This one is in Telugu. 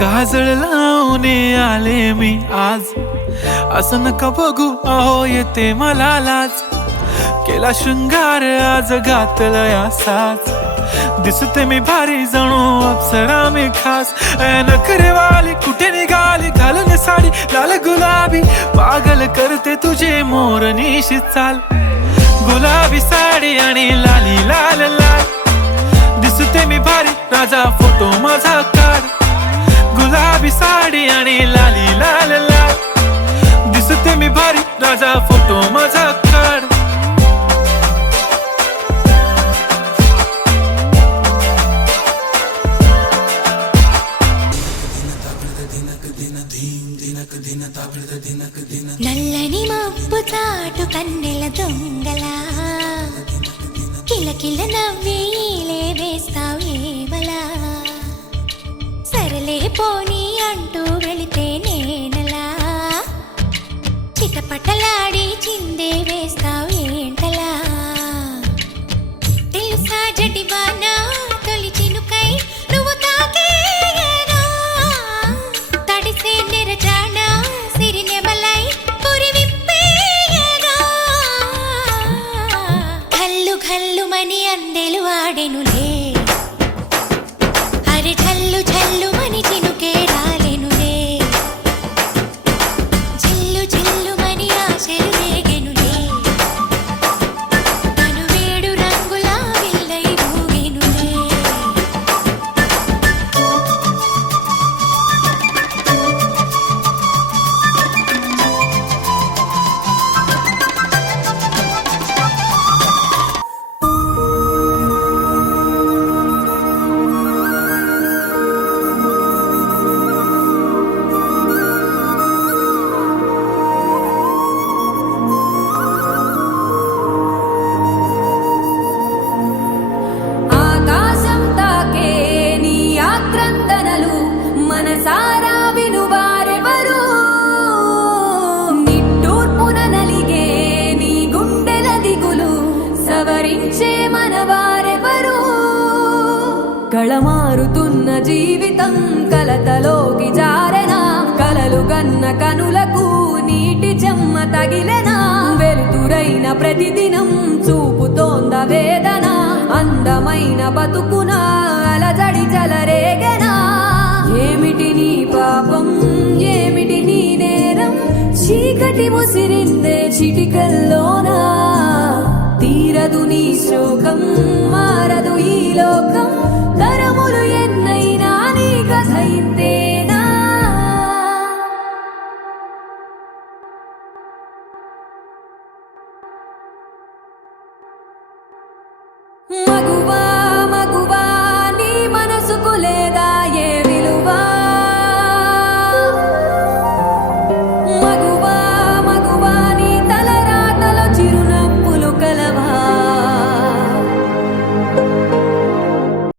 काजळ लावणे आले मी आज, असं नका बघू अहो येते मला लाज. केला शृंगार आज घातला साज, दिसते मी भारी जणू अप्सरा मी खास. नखरेवाली कुठे निघाली घालून साडी लाल गुलाबी, पागल करते तुझे मोरनीशी चाल. गुलाबी साडी आणि लाली लाल लाल, दिसते मी भारी राजा फोटो माझा काढ. गुलाबी साडी आणि लाली लाल लाल, दिसते मी भारी राजा फोटो माझा काढ. నల్లని మబ్బు చాటు కన్నెల దొంగలా, కిలకిల నవ్వేలే వేస్తావు ఏమలా. సరలే పోనీ అంటూ వెళితే నేనలా, చిటపటలాడి చిందే వేస్తావు ఏంటలా. తెలుసా జడివానా తొలి చినుకై నువ్వు తాకేయనా, తడిసే నెరజానా సిరినెమలై పురి విప్పేయనా. ఘల్లు ఘల్లుమని అందెలు ఆడెనులే, అరే ఝల్లు ఝల్లుమని చినుకే రాలెనులే. జిల్లు జిల్లుమని ఆశలు రేగెనులే, తను వేడు రంగులా విల్లై ఊగెనులే. ఆకాశం తాకే నీ ఆక్రందనలు మనసారా వినువారెవరు, నిట్టూర్పున నలిగే నీ గుండెల దిగులు సవరించే మనవారెవరు. కళమారుతున్న జీవితం కలతలోకి జారెనా, కలలు గన్న కనులకు నీటి చెమ్మ తగిలెనా. వెలుతురైన ప్రతిదినం చూపుతోంద వేదన, అందమైన బతుకున అలజడి జలరేగెనా. ఏమిటి నీ పాపం ఏమిటి నీ నేరం, చీకటి ముసిరిందే చిటికల్లోనా. తీరదు నీ శోకం మారదు ఈ లోకం,